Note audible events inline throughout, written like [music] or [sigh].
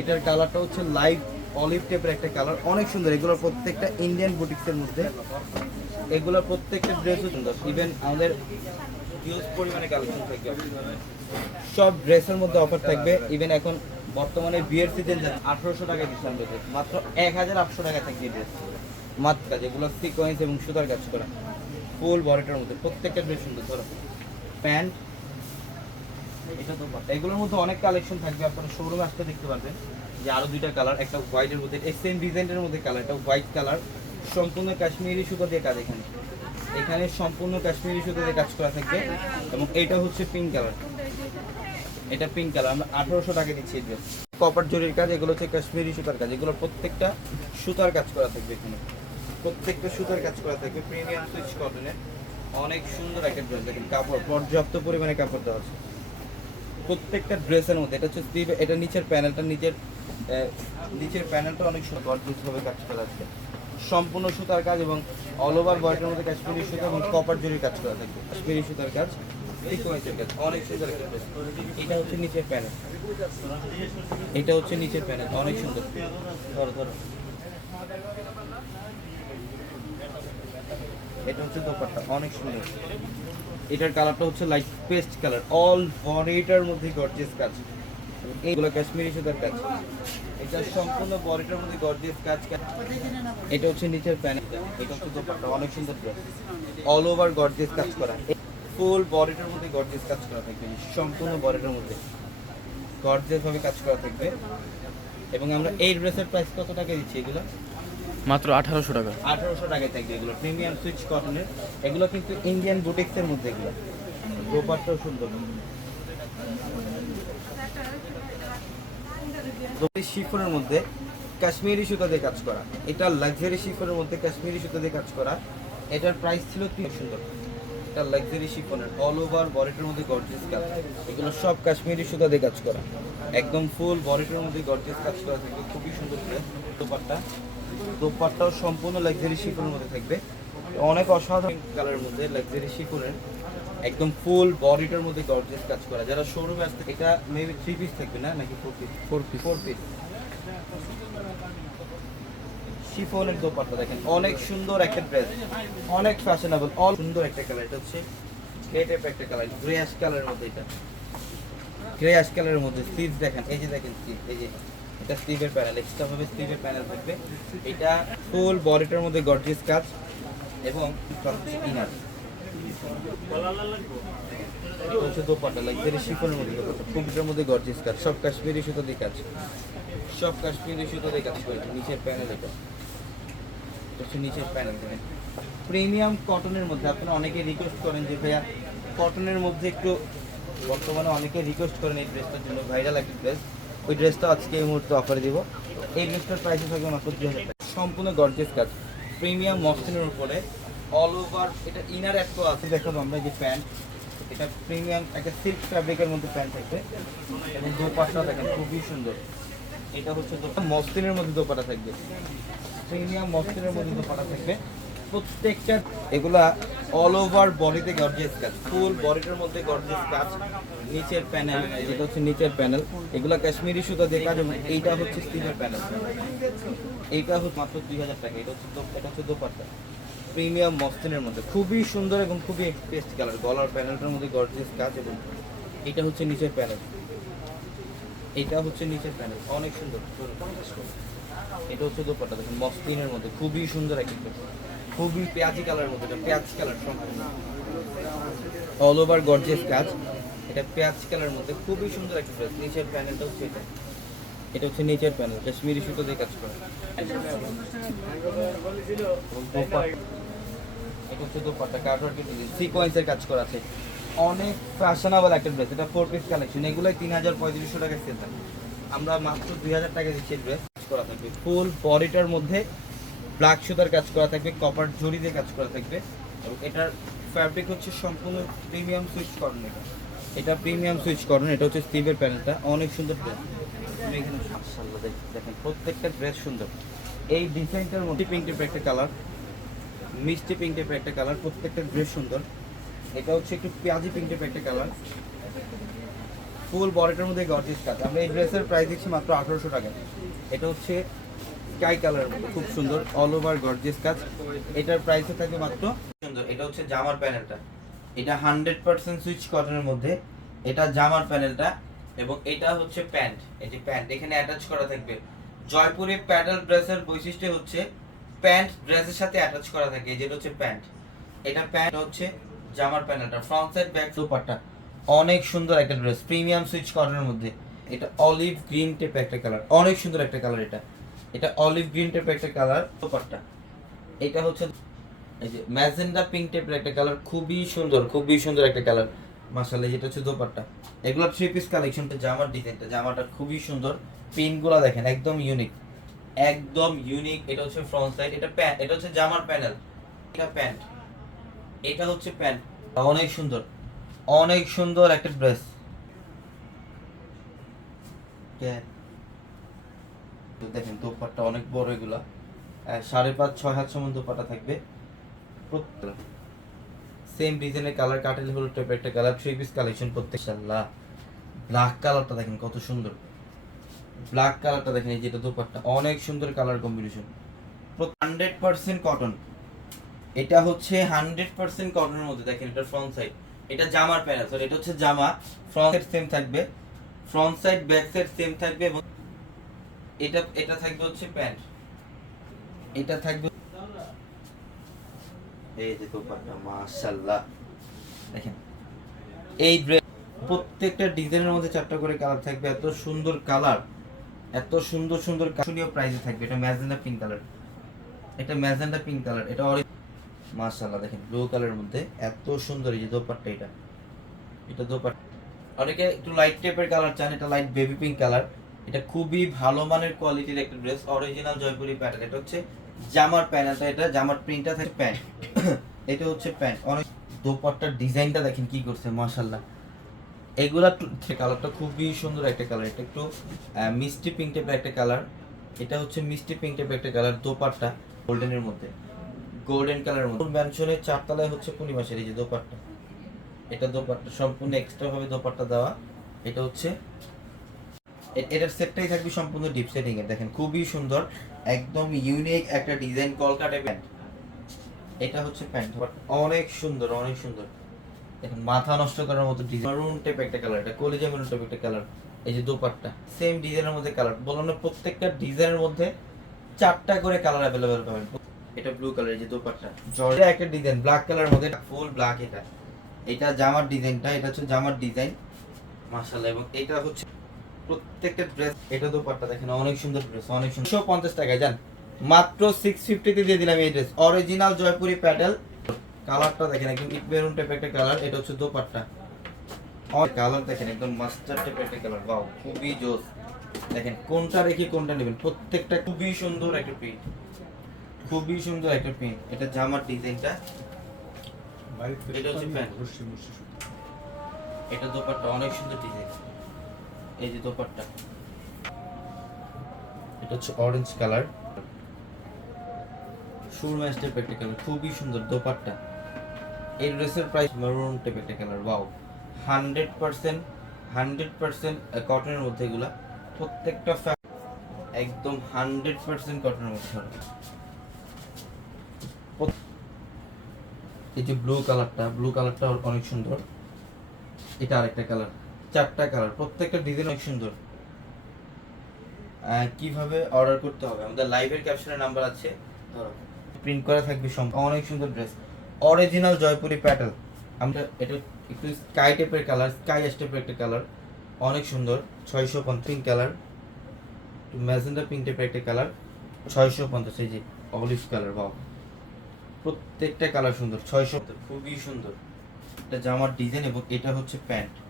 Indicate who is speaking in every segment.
Speaker 1: এটার কালারটা হচ্ছে লাইট অলিভ টাইপের একটা কালার। অনেক সুন্দর, এগুলো প্রত্যেকটা ইন্ডিয়ান বুটিক্সের মধ্যে। এগুলো প্রত্যেকটা ড্রেসও সুন্দর। ইভেন আমাদের হিউজ পরিমাণে কালেকশন থাকবে। সব ড্রেসের মধ্যে অফার থাকবে। ইভেন এখন বর্তমানে বিয়ের সিজন আঠারোশো টাকা ডিসকাউন্ট রয়েছে মাত্র এক হাজার আটশো টাকা থাকবে ড্রেস মাত্র কাজ, এগুলো সিকোয়েন্স এবং সুতার কাজ করা। ফুল বডিটার মধ্যে প্রত্যেকটা ড্রেস সুন্দর ধরো। প্যান্ট এটা তো এগুলোর মধ্যে অনেক কালেকশন থাকবে, আপনারা শোরুমে আসতে দেখতে পারবেন। যে আরও দুইটা কালার একটা হোয়াইটের মধ্যে সেম ডিজাইনের মধ্যে কালার এটা হোয়াইট কালার সম্পূর্ণ কাশ্মীরি সুতো দিয়ে কাজ এখানে। এখানে সম্পূর্ণ কাশ্মীরি সুতো দিয়ে কাজ করা থাকবে, এবং এটা হচ্ছে পিঙ্ক কালার এটা পিঙ্ক কালার আমরা আঠারোশো টাকা দিচ্ছি এই কপার জরির কাজ, এগুলো হচ্ছে কাশ্মীরি সুতার কাজ। এগুলো প্রত্যেকটা সুতার কাজ করা থাকবে এখানে। প্রত্যেকটা সুতার কাজ করা থাকবে প্রিমিয়াম সুইচ কটনের অনেক সুন্দর একটা ড্রেস দেখেন, কাপড়, পর্যাপ্ত পরিমাণে কাপড় দেওয়া আছে। প্রত্যেকটা ড্রেসের মধ্যে, এটা হচ্ছে এটা নিচের প্যানেলটা, নিচের নিচের প্যানেলটা অনেক সুন্দর ভাবে কাজ করা আছে। সম্পূর্ণ সুতার কাজ এবং অল ওভার বডির মধ্যে কাশ্মীরি সুতা এবং কপার জরির কাজ করা থাকবে কাশ্মীরি সুতার কাজ অনেক এটা হচ্ছে প্যানেল। এটা হচ্ছে প্যানেল, অনেক সুন্দর। এটা হচ্ছে দোপাট্টা, অনেক সুন্দর। এটার কালারটা হচ্ছে লাইট পেস্ট কালার অল বডিটার মধ্যে গর্জিয়াস কাজ। এইগুলো কাশ্মীরি সুতার কাজ। এটা সম্পূর্ণ বডিটার মধ্যে গর্জিয়াস কাজ। এটা হচ্ছে নিচের প্যানেল। এটা হচ্ছে দোপাট্টা। অনেক সুন্দর ড্রেস অল ওভার গর্জিয়াস কাজ করা। ফুল বডিটার মধ্যে গর্জিয়াস কাজ করা থাকবে। সম্পূর্ণ বডিটার মধ্যে গর্জিয়াস ভাবে কাজ করা থাকবে। এবং আমরা এই ড্রেসের প্রাইস কত টাকা দিচ্ছি এগুলো?
Speaker 2: মাত্র আঠারোশো টাকা।
Speaker 1: আঠারোশো টাকায় থাকবে এগুলো। প্রিমিয়াম সুইচ কটনের এগুলো কিন্তু ইন্ডিয়ান বুটিক্সের মধ্যে এগুলো। দোপারটাও সুন্দর। শিফনের মধ্যে কাশ্মীরি সুতা দিয়ে কাজ করা। এটা লাক্সারি শিফনের মধ্যে কাশ্মীরি সুতা দিয়ে কাজ করা। এটার প্রাইস ছিল তিন সুন্দর। এটা লাক্সারি শিফনের অল ওভার বডিটার মধ্যে গর্জিয়াস কাজ। এগুলো সব কাশ্মীরি সুতা দিয়ে কাজ করা। একদম ফুল বডিটার মধ্যে গর্জেস কাজ করা। থাকবে খুবই সুন্দর ড্রেস দোপারটা দোপারটাও সম্পূর্ণ লাক্সারি শিফনের মধ্যে থাকবে। অনেক অসাধারণ কালারের মধ্যে লাক্সারি শিফনের একদম ফুল বডিটার মধ্যে গর্জিয়াস কাজ করা। যারা শোরুমে আসতে এটা মেবি থ্রি পিস থাকবে না নাকি four piece
Speaker 2: four piece
Speaker 1: four piece শিফনের দোপাট্টা দেখেন অনেক সুন্দর একটা ড্রেস অনেক ফ্যাশনেবল অল সুন্দর একটা কালার এটা হচ্ছে এই টাইপ একটা কালার গ্রে অ্যাশ কালারের মধ্যে এটা। গ্রে অ্যাশ কালারের মধ্যে স্লিভ দেখেন এই যে দেখেন স্লিভ এই যে। এটা স্লিভের প্যানেল এক্সট্রা ভাবে স্লিভের প্যানেল থাকবে। এটা ফুল বডিটার মধ্যে গর্জিয়াস কাজ এবং ইনার হচ্ছে দোপাট্টা লাক্সারি শিফনের মধ্যে কম্পিউটার মধ্যে গর্জিয়াস কাজ, সব কাশ্মীরি সুতো দিয়ে কাজ। সব কাশ্মীরি সুতো দিয়ে কাজ করেছে নিচের প্যানেল এটা। হচ্ছে নিচের প্যানেল, দেখেন। প্রিমিয়াম কটনের মধ্যে আপনারা অনেকে রিকোয়েস্ট করেন যে, ভাইয়া কটনের মধ্যে একটু, বর্তমানে অনেকে রিকোয়েস্ট করেন এই ড্রেসটার জন্য ভাইরাল একটা ড্রেস ওই ড্রেসটা আজকে এই মুহূর্তে অফারে দিব। এই ড্রেসটার প্রাইস থাকবে মাত্র দুই হাজার টাকা। সম্পূর্ণ গর্জিয়াস কাজ প্রিমিয়াম মসলিনের উপরে অল ওভার এটা ইনার একটা আছে, দেখো আমরা যে প্যান্ট এটা প্রিমিয়াম একটা সিল্ক ফ্যাব্রিকের মধ্যে প্যান্ট থাকবে। এবং দোপাট্টা দেখেন, খুবই সুন্দর। এটা হচ্ছে মসলিনের মধ্যে দোপাটা থাকবে। প্রিমিয়াম মসলিনের মধ্যে দোপাটা থাকবে। প্রত্যেকটা এগুলা অল ওভার বডিতে গর্জিয়াস কাজ ফুল বডিটার মধ্যে গর্জিয়াস কাজ নিচের প্যানেল যেটা হচ্ছে নিচের প্যানেল এগুলা কাশ্মীরি সুতা দিয়ে কাজ এইটা হচ্ছে স্টিলের প্যানেল এইটা হচ্ছে মাত্র দুই হাজার টাকা। এটা হচ্ছে এটা হচ্ছে দোপাট্টা। প্রিমিয়াম মসলিনের মধ্যে। খুবই সুন্দর এবং খুবই পেস্ট কালার গলার প্যানেলটার মধ্যে গর্জিয়াস কাজ এবং এটা হচ্ছে নিচের প্যানেল এটা হচ্ছে নিচের প্যানেল অনেক সুন্দর। এটা হচ্ছে দোপাট্টা। দেখুন মসলিনের মধ্যে। খুবই সুন্দর একটা। খুবই পেঁয়াজি কালারের মধ্যে, এটা পেঁয়াজ কালার সম্পূর্ণ অল ওভার গর্জিয়াস কাজ এটা পেঁয়াজ কালারের মধ্যে খুবই সুন্দর একটা ড্রেস নিচের প্যানেলটা হচ্ছে এটা। এটা হচ্ছে নিচের প্যানেল কাশ্মীরি সুতো দিয়ে কাজ করা। এটা হচ্ছে দোপাট্টা কাটওয়ার্কের ডিজাইন সিকোয়েন্সের কাজ করা আছে। অনেক ফ্যাশনেবল একটা ড্রেস এটা ফোর পিস কালেকশন এগুলোই তিন হাজার পঁয়ত্রিশশো টাকা সেল আমরা মাত্র দুই হাজার টাকা দিচ্ছি ড্রেস করা থাকবে। ফুল বডিটার মধ্যে ব্ল্যাক সুতার কাজ করা থাকবে কপার জরি দিয়ে কাজ করা থাকবে এবং এটার ফ্যাব্রিক হচ্ছে সম্পূর্ণ প্রিমিয়াম সুইচ করন এটা। এটা প্রিমিয়াম সুইচ করন এটা হচ্ছে স্টিভের প্যানেলটা অনেক সুন্দর ড্রেস এখানে মাশাআল্লাহ দেখেন, প্রত্যেকটা ড্রেস সুন্দর। এই ডিজাইনটার মধ্যে পিঙ্ক টাইপের একটা কালার মিষ্টি পিঙ্ক টাইপের একটা কালার প্রত্যেকটা ড্রেস সুন্দর। এটা হচ্ছে একটু পেঁয়াজি পিঙ্ক টাইপের একটা কালার ফুল বডিটার মধ্যে গর্জিয়াস কাজ। আমরা এই ড্রেসের প্রাইস দিচ্ছি মাত্র আঠারোশো টাকা। এটা হচ্ছে স্কাই কালার, খুব সুন্দর অল ওভার গর্জিয়াস কাজ। এটার প্রাইসে থাকবে মাত্র সুন্দর, এটা হচ্ছে জামার প্যানেলটা। এটা হান্ড্রেড পার্সেন্ট সুইচ কটনের মধ্যে। এটা জামার প্যানেলটা এবং এটা হচ্ছে প্যান্ট। এই যে প্যান্ট, এখানে অ্যাটাচ করা থাকবে। জয়পুরে প্যাডেল ড্রেসের বৈশিষ্ট্য হচ্ছে প্যান্ট ড্রেসের সাথে অ্যাটাচ করা থাকে। যেটা হচ্ছে প্যান্ট। এটা প্যান্ট হচ্ছে জামার প্যানেলটা। ফ্রন্ট সাইড ব্যাক সুপারটা অনেক সুন্দর একটা ড্রেস। প্রিমিয়াম সুইচ কটনের মধ্যে। এটা অলিভ গ্রিন টাইপ একটা কালার অনেক সুন্দর একটা কালার এটা। এটা অলিভ গ্রিন টাইপ একটা কালার সুপারটা এটা হচ্ছে এই যে ম্যাজেন্ডা পিঙ্ক টাইপের একটা কালার খুবই সুন্দর খুবই সুন্দর একটা কালার মাশাআল্লাহ যেটা হচ্ছে দোপাট্টা। এগুলো থ্রি পিস কালেকশনটা জামার ডিজাইনটা জামাটা খুবই সুন্দর। পিনগুলো দেখেন একদম ইউনিক একদম ইউনিক এটা হচ্ছে ফ্রন্ট সাইড এটা প্যান্ট এটা হচ্ছে জামার প্যানেল এটা প্যান্ট এটা হচ্ছে প্যান্ট অনেক সুন্দর অনেক সুন্দর একটা ড্রেস দেখেন দোপাট্টা অনেক বড় এগুলা। সাড়ে পাঁচ, ছয় হাত সমান দোপাট্টা থাকবে। সেম ডিজাইনের কালার কাটেল হলুদ টাইপের একটা কালার থ্রি পিস কালেকশন প্রত্যেক সাল্লাহ ব্ল্যাক কালারটা দেখেন কত সুন্দর। ব্ল্যাক কালারটা দেখেন এই যেটা দোপাট্টা। অনেক সুন্দর colour combination hundred percent cotton এটা হচ্ছে হান্ড্রেড পার্সেন্ট কটনের মধ্যে। দেখেন এটা ফ্রন্ট সাইড এটা জামার প্যানেল এটা হচ্ছে জামা। ফ্রন্ট সাইড সেম থাকবে। Front side back side same থাকবে এবং এটা এটা থাকবে হচ্ছে প্যান্ট। এটা থাকবে এই যে দোপাট্টা, মাশাআল্লাহ। দেখেন, এই ড্রেস প্রত্যেকটা ডিজাইনের মধ্যে চারটা করে কালার থাকবে, এত সুন্দর কালার, এত সুন্দর সুন্দর কাশুনীয় প্রাইসে থাকবে, এটা ম্যাজেন্ডা পিঙ্ক কালার এটা ম্যাজেন্ডা পিঙ্ক কালার এটা অরেঞ্জ মাশাআল্লাহ, দেখেন ব্লু কালারের মধ্যে এত সুন্দর এই যে দোপাট্টা এটা। এটা দোপাট্টা। অনেকে একটু লাইট টাইপের কালার চান, এটা লাইট বেবি পিঙ্ক কালার এটা খুবই ভালো মানের কোয়ালিটির একটা ড্রেস অরিজিনাল জয়পুরি প্যাটার্ন এটা হচ্ছে জামার প্যানেলটা এটা জামার প্রিন্টটা থাকে প্যান্ট [coughs] এটা হচ্ছে প্যান্ট অনেক দোপাট্টার ডিজাইনটা দেখেন কি করছে, মাশাআল্লাহ। এগুলা কালারটা খুবই সুন্দর একটা কালার এটা একটু মিষ্টি পিঙ্ক টাইপের একটা কালার এটা হচ্ছে মিষ্টি পিঙ্ক টাইপের একটা কালার দোপাট্টা গোল্ডেনের মধ্যে। গোল্ডেন কালারের মধ্যে। ম্যানশনের চারতলায় হচ্ছে পূর্ণিমাসের এই যে দোপাট্টা। এটা দোপাট্টা, সম্পূর্ণ এক্সট্রা ভাবে দোপাট্টা দেওয়া। এটা হচ্ছে এটার সেটটাই থাকবে সম্পূর্ণ ডিপ সেটিং এর। দেখেন, খুবই সুন্দর, একদম ইউনিক একটা ডিজাইন কলকাটা প্যান্ট এটা হচ্ছে প্যান্ট বাট অনেক সুন্দর অনেক সুন্দর। দেখেন, মাথা নষ্ট করার মতো ডিজাইন মারুন টাইপ একটা কালার এটা কলিজা মেরুন টাইপ একটা কালার এই যে দোপাট্টা সেম ডিজাইনের মধ্যে কালার বললাম না, প্রত্যেকটা ডিজাইনের মধ্যে চারটা করে কালার অ্যাভেলেবেল পাবেন। এটা ব্লু কালার এই যে দোপাট্টা। জর্জের একটা ডিজাইন ব্ল্যাক কালারের মধ্যে ফুল ব্ল্যাক এটা। এটা জামার ডিজাইনটা এটা হচ্ছে জামার ডিজাইন মাশাআল্লাহ, এবং এটা হচ্ছে প্রত্যেকটা ড্রেস এটা দোপাট্টা দেখেন অনেক সুন্দর ড্রেস অনেক সুন্দর। পঞ্চাশ টাকায় যান মাত্র সিক্স ফিফটিতে দিয়ে দিলাম এই ড্রেস অরিজিনাল জয়পুরি প্যাডেল কালারটা দেখেন একদম ইট মেরুন টাইপের একটা কালার এটা হচ্ছে দোপাট্টা। কালার দেখেন একদম মাস্টার টাইপের একটা কালার বাও খুবই জোস। দেখেন কোনটা রেখে কোনটা নেবেন? প্রত্যেকটা খুবই সুন্দর একটা প্রিন্ট খুবই সুন্দর একটা প্রিন্ট এটা জামার ডিজাইনটা এটা হচ্ছে প্যান্ট। এটা দোপাট্টা অনেক সুন্দর ডিজাইন এই যে দোপাট্টা। এটা হচ্ছে অরেঞ্জ কালার সুরমা একটা কালার খুবই সুন্দর দোপাট্টা। এই ড্রেসের প্রাইস মেরুন টাইপ একটা colour wow hundred percent hundred percent কটনের মধ্যে এগুলা। প্রত্যেকটা একদম হান্ড্রেড পার্সেন্ট কটনের মধ্যে এই যে ব্লু কালারটা ব্লু কালারটা অনেক সুন্দর। এটা আরেকটা কালার চারটা কালার প্রত্যেকটা ডিজাইন অনেক সুন্দর। কীভাবে অর্ডার করতে হবে? আমাদের লাইভের ক্যাপশনে নাম্বার আছে, ধরো। প্রিন্ট করা থাকবে সম- অনেক সুন্দর ড্রেস অরিজিনাল জয়পুরি প্যাটেল আমরা এটা একটু স্কাই টাইপের কালার স্কাই টাইপের একটা কালার অনেক সুন্দর। ছয়শো পঞ্চাশ কালার ম্যাজেন্ডা পিঙ্ক টাইপের একটা কালার ছয়শো পঞ্চাশ, এই যে অলিভ কালার বাও প্রত্যেকটা কালার সুন্দর। ছয়শো খুবই সুন্দর। এটা জামার ডিজাইন এবং এটা হচ্ছে প্যান্ট।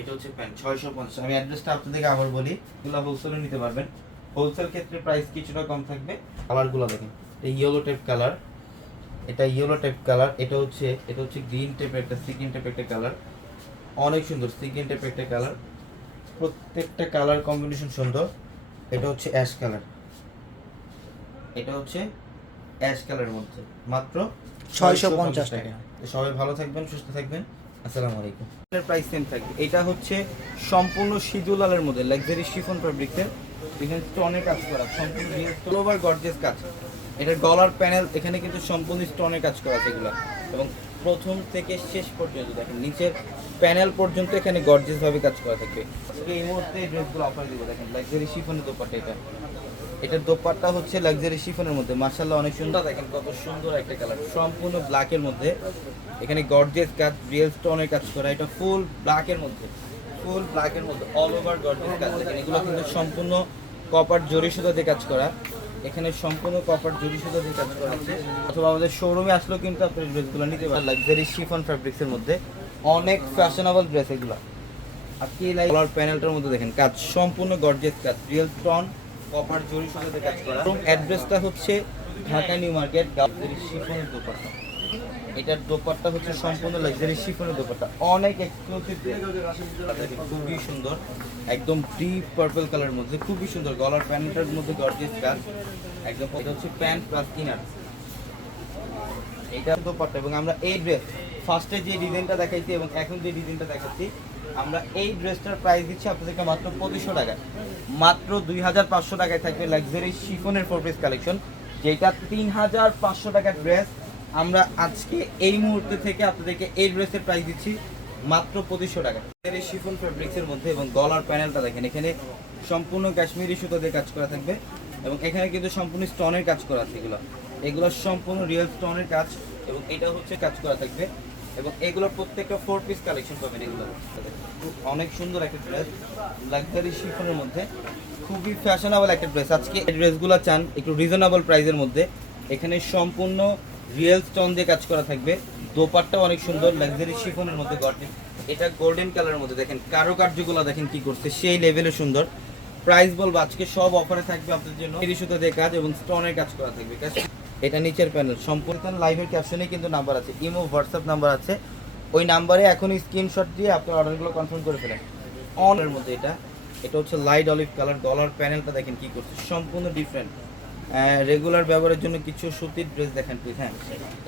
Speaker 1: এটা হচ্ছে প্যান্ট ছয়শো পঞ্চাশ। আমি অ্যাড্রেসটা আপনাদেরকে আবার বলি এগুলো হোলসেলে নিতে পারবেন। হোলসেল ক্ষেত্রে প্রাইস কিছুটা কম থাকবে কালারগুলো দেখেন। এই ইয়েলো টাইপ কালার এটা ইয়েলো টাইপ কালার এটা হচ্ছে এটা হচ্ছে গ্রিন টাইপের একটা সিকিন টাইপের একটা কালার অনেক সুন্দর সিকিন টাইপের একটা কালার প্রত্যেকটা কালার কম্বিনেশন সুন্দর। এটা হচ্ছে অ্যাশ কালার এটা হচ্ছে অ্যাশ কালারের মধ্যে। মাত্র
Speaker 3: 650 টাকা।
Speaker 1: সবাই ভালো থাকবেন সুস্থ থাকবেন। আসসালামু আলাইকুম। এর প্রাইস সেম থাকবে। এটা হচ্ছে সম্পূর্ণ সিজুলালের মধ্যে লাক্সারি শিফন ফ্যাব্রিক্সের এখানে স্টোনের কাজ করা, সম্পূর্ণ রিয়েল ওভার গর্জেস কাজ। এটার গলার প্যানেল এখানে কিন্তু সম্পূর্ণ স্টোনের কাজ করা আছে এগুলো। এবং প্রথম থেকে শেষ পর্যন্ত দেখেন, নিচের প্যানেল পর্যন্ত এখানে গর্জেস ভাবে কাজ করা থাকবে। এই মুহূর্তে ড্রেসগুলো অফার দিব, দেখেন লাক্সারি শিফনের দোপাট্টা এটা। এটার দোপাট্টা হচ্ছে লাক্সারি শিফনের মধ্যে। মার্শাল্লাহ অনেক সুন্দর। দেখেন কত সুন্দর একটা কালার সম্পূর্ণ ব্ল্যাকের মধ্যে। এখানে গর্জেস কাজ রিয়েল স্টোনের কাজ করা। এটা ফুল ব্ল্যাকের মধ্যে। ফুল ব্ল্যাকের মধ্যে। অল ওভার গর্জেস কাজ দেখেন এগুলো কিন্তু সম্পূর্ণ কপার জরি সুতা দিয়ে কাজ করা। এখানে সম্পূর্ণ কপার জরি সুতা দিয়ে কাজ করা আছে অথবা আমাদের শোরুমে আসলেও কিন্তু আপনি ড্রেসগুলো নিতে পারেন। লাক্সারি শিফন ফ্যাব্রিক্সের মধ্যে। অনেক ফ্যাশনেবল ড্রেস এগুলো। আজকে এই লাইট প্যানেলটার মধ্যে দেখেন কাজ সম্পূর্ণ গর্জেস কাজ রিয়েল স্টোন কপার জরি সুতাতে কাজ করা। অ্যাড্রেসটা হচ্ছে ঢাকা নিউ মার্কেট লাক্সারি শিফনের দোপাট্টা। এটার দোপাট্টা হচ্ছে সম্পূর্ণ লাক্সারি শিফনের দোপাট্টা। অনেক এক্সক্লুসিভ খুবই সুন্দর। একদম ডিপ পার্পল কালারের মধ্যে, খুবই সুন্দর। গলার প্যান্টটার মধ্যে গর্জিয়াস কাজ। একদম এটা হচ্ছে প্যান্ট প্লাস ইনার এটা দোপাট্টা। এবং আমরা এই ড্রেস ফার্স্টে যে ডিজাইনটা দেখাইছি এবং এখন যে ডিজাইনটা দেখাচ্ছি আমরা এই ড্রেসটার প্রাইস দিচ্ছি আপনাদেরকে মাত্র পঁচিশশো টাকা মাত্র দুই হাজার পাঁচশো টাকায় থাকবে লাক্সারি শিফনের ফোর পিস কালেকশন যেটা তিন হাজার পাঁচশো টাকার ড্রেস আমরা আজকে এই মুহূর্তে থেকে আপনাদেরকে এই ড্রেসের প্রাইস দিচ্ছি মাত্র পঁচিশশো টাকা এই শিফন ফেব্রিক্সের মধ্যে এবং গলার প্যানেলটা দেখেন, এখানে সম্পূর্ণ কাশ্মীরি সুতো দিয়ে কাজ করা থাকবে এবং এখানে কিন্তু সম্পূর্ণ স্টোনের কাজ করা আছে এগুলো। এগুলো সম্পূর্ণ রিয়েল স্টোনের কাজ এবং এটা হচ্ছে কাজ করা থাকবে। এবং এগুলোর প্রত্যেকটা ফোর পিস কালেকশন পাবেন এগুলো। অনেক সুন্দর একটা ড্রেস লাক্সারি শিফনের মধ্যে। খুবই ফ্যাশনেবল একটা ড্রেস আজকে এই ড্রেসগুলো চান একটু রিজনেবল প্রাইসের মধ্যে। এখানে সম্পূর্ণ রিয়েল স্টোন দিয়ে কাজ করা থাকবে। দোপাট্টা অনেক সুন্দর লাক্সারি শিফনের মধ্যে গর্জেন এটা গোল্ডেন কালারের মধ্যে দেখেন, কারুকার্যগুলো দেখেন কি করছে, সেই লেভেলে সুন্দর। প্রাইস বলব, আজকে সব অফারে থাকবে আপনাদের জন্য। তিরিশ সুতো দিয়ে কাজ এবং স্টোনের কাজ করা থাকবে। এটা নিচের প্যানেল সম্পূর্ণ লাইভের ক্যাপশনে কিন্তু নাম্বার আছে, ইমো হোয়াটসঅ্যাপ নাম্বার আছে। ওই নাম্বারে এখন স্ক্রিনশট দিয়ে আপনার অর্ডারগুলো কনফার্ম করে ফেলেন। অনের মধ্যে এটা এটা হচ্ছে লাইট অলিভ কালার ডলার প্যানেলটা দেখেন কি করছে, সম্পূর্ণ ডিফারেন্ট রেগুলার ব্যবহারের জন্য কিছু সুতির ড্রেস দেখেন প্লিজ হ্যাঁ।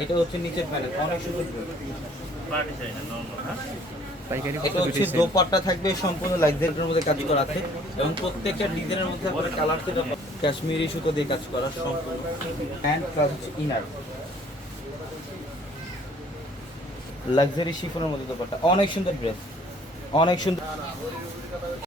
Speaker 1: এটা হচ্ছে নিচের প্যানেল অনেক সুন্দর dress।
Speaker 2: পাইকারি
Speaker 1: এটা হচ্ছে দোপাট্টা থাকবে সম্পূর্ণ লাক্সারির মধ্যে কাজ করা আছে এবং প্রত্যেকটা ডিজাইনের মধ্যে আপনার কালার থেকে কাশ্মীরি সুতো দিয়ে কাজ করা সম্পূর্ণ। প্যান্ট প্লাস হচ্ছে ইনার লাক্সারি শিফনের মধ্যে দোপাট্টা। অনেক সুন্দর ড্রেস অনেক সুন্দর